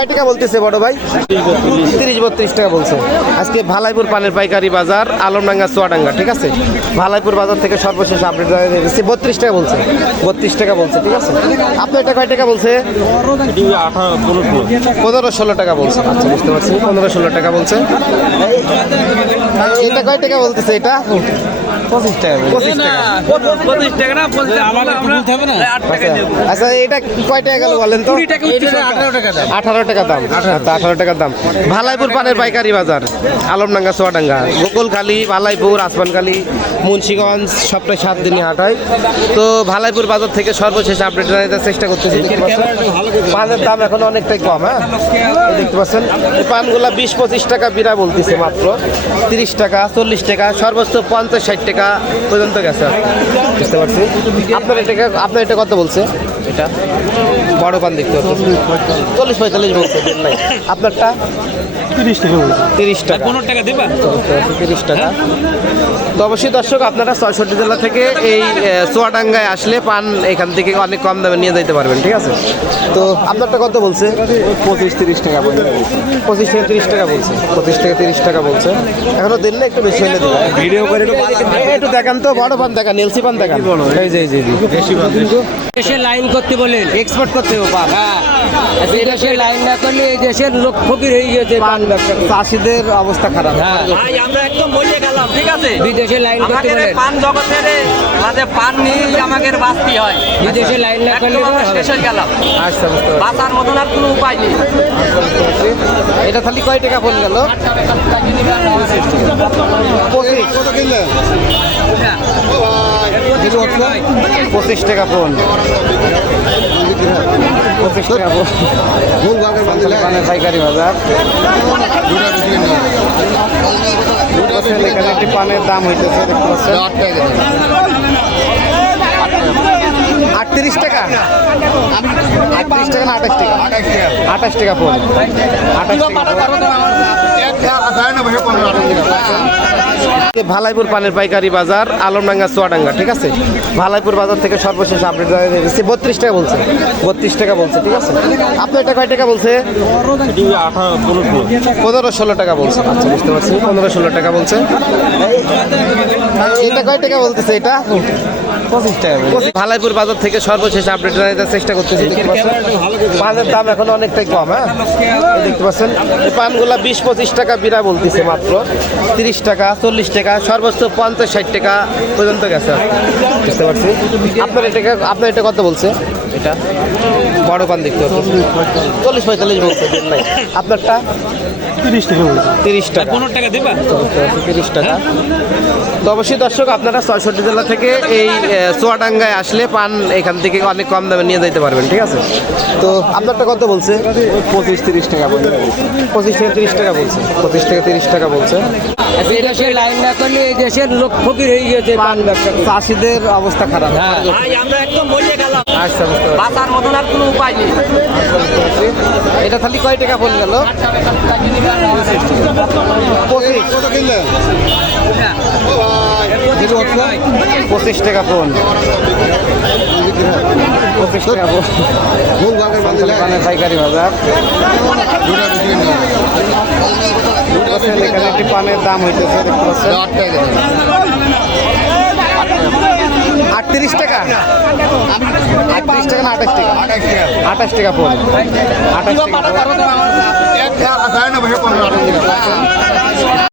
কয় টাকা বলতেছে বড় ভাই? তিরিশ বত্রিশ টাকা বলছে। আজকে ভালাইপুর পানের পাইকারি বাজার, আলমডাঙ্গা, চুয়াডাঙ্গা, ঠিক আছে? ভালাইপুর বাজার থেকে সর্বশেষ আপডেট দিচ্ছি। বত্রিশ টাকা বলছে। বত্রিশ টাকা বলছে, ঠিক আছে? আপনি এটা কয় টাকা বলছে? পনেরো ষোলো টাকা বলছে। আচ্ছা বুঝতে পারছি। পনেরো ষোলো টাকা বলছে। এটা কয় টাকা বলতেছে এটা? পঁচিশ টাকা পঁচিশ টাকা। পঁচিশ টাকা না পঁচিশ টাকা টাকা আচ্ছা, আচ্ছা এটা কয় টাকা গেল বলেন তো? আঠারো টাকা দাম। আঠারো টাকা দাম। আচ্ছা আঠারো টাকার দাম। ভালাইপুর পানের পাইকারি বাজার আলমডাঙ্গা সোয়াডাঙ্গা। গোকুলখালী ভালাইপুর আসমানখালী মুন্সিগঞ্জ সপ্তাহে সাত দিনই হাট হয় তো ভালাইপুর বাজার থেকে সর্বশেষ আপডেট জানাতে চেষ্টা করতেছি পানের দাম এখন অনেকটাই কম হ্যাঁ? দেখতে পাচ্ছেন? পানগুলা বিশ পঁচিশ টাকা বিরা বলতেছে মাত্র। তিরিশ টাকা চল্লিশ টাকা সর্বোচ্চ পঞ্চাশ ষাট টাকা পর্যন্ত গেছে। বুঝতে পারছি? আপনার এটা আপনার এটা কত বলছে? এটা? বড় পান দেখতে চল্লিশ পঁয়তাল্লিশ বলছে। আপনারটা? তিরিশ টাকা তিরিশ টাকা। পনেরো টাকা দেবা? তিরিশ টাকা। তো অবশ্যই দর্শক আপনারা ছয়ষট্টি জেলা থেকে এই চুয়াডাঙ্গায় আসলে পান এখান থেকে অনেক কম দামে নিয়ে যেতে পারবেন ঠিক আছে? তো আপনারটা কত বলছে? পঁচিশ তিরিশ টাকা বলছে। পঁচিশ থেকে তিরিশ টাকা বলছে। পঁচিশ থেকে তিরিশ টাকা বলছে। এখনও দিন না একটু বেশি হলে ভিডিও করে একটু দেখান তো বড় পান দেখান এলসি পান দেখান। এই যে বেশি পান দেশে লাইন করতে বলেন। এক্সপোর্ট করতে হবে পান। হ্যাঁ। এই দেশে লাইন না করলে এই দেশের লোক ফকির হয়ে গেছে পান। চাষিদের অবস্থা খারাপ। হ্যাঁ। ভাই আমরা একদম বসে গেলাম ঠিক আছে? বিদেশে লাইন করতে আমাদের পান জগতের মাঝে পান নিয়ে আমাদের বাঁচতে হয়। বিদেশে লাইন না করলে আমরা শেষ হয়ে গেলাম। আচ্ছা বুঝতে বাঁচার মতন আর কোনো উপায় নেই। এটা খালি কয় টাকা ফোন গেল? পঁচিশ। পঁচিশ টাকা ফোন পঁচিশ টাকা এখানে একটি পানের দাম হইতেছে দেখতে পাচ্ছেন আটত্রিশ টাকা? আটত্রিশ টাকা না আঠাশ টাকা? আঠাশ টাকা ফোন আঠাশ টাকা ভালাইপুর পানের পাইকারি বাজার, আলমডাঙ্গা, চুয়াডাঙ্গা, ঠিক আছে? ভালাইপুর বাজার থেকে সর্বশেষ আপডেট দিচ্ছি। বত্রিশ টাকা বলছে। বত্রিশ টাকা বলছে, ঠিক আছে? আপনি এটা কয় টাকা বলছে? পনেরো ষোলো টাকা বলছে। আচ্ছা বুঝতে পারছি। পনেরো ষোলো টাকা বলছে। এটা কয় টাকা বলতেছে এটা? ভালাইপুর বাজার থেকে সর্বশেষ আপডেট জানাতে চেষ্টা করতেছি পানের দাম এখন অনেকটাই কম হ্যাঁ? দেখতে পাচ্ছেন? পানগুলা বিশ, পঁচিশ টাকা বিড়া বলতেছে মাত্র। তিরিশ টাকা, চল্লিশ টাকা, সর্বোচ্চ পঞ্চাশ, ষাট টাকা পর্যন্ত গেছে। বুঝতে পারছি আপনার এটা আপনার এটা কত বলছে? এটা? বড় পান দেখতে চল্লিশ পঁয়তাল্লিশ বলছে। আপনারটা? তিরিশ টাকা তিরিশ টাকা। পনেরো টাকা দেবা? তিরিশ টাকা। তো অবশ্যই দর্শক আপনারা ছয়ষট্টি জেলা থেকে এই সোয়াডাঙ্গায় চুয়াডাঙ্গায় আসলে পান এখান থেকে অনেক কম দামে নিয়ে যেতে পারবেন ঠিক আছে? তো আপনারটা কত বলছে? পঁচিশ তিরিশ টাকা বলছে। পঁচিশ থেকে তিরিশ টাকা বলছে। পঁচিশ থেকে তিরিশ টাকা বলছে। দেশে লাইন না করলে এই দেশের লোক ফকির হয়ে গেছে পান ব্যবসা চাষিদের অবস্থা খারাপ। হ্যাঁ। আমরা একদম বসে গেলাম। আচ্ছা বুঝতে বাঁচার মতন আর কোনো উপায় নেই। এটা খালি কয় টাকা ফোন গেল? পঁচিশ। পঁচিশ টাকা ফোন পঁচিশ টাকা ফোন পাইকারি বাজার। পানের দাম হইতেছে, দেখতে পাচ্ছেন। আটত্রিশ টাকা? আটত্রিশ টাকা না আঠাশ টাকা? আঠাশ টাকা ফোন আঠাশ টাকা।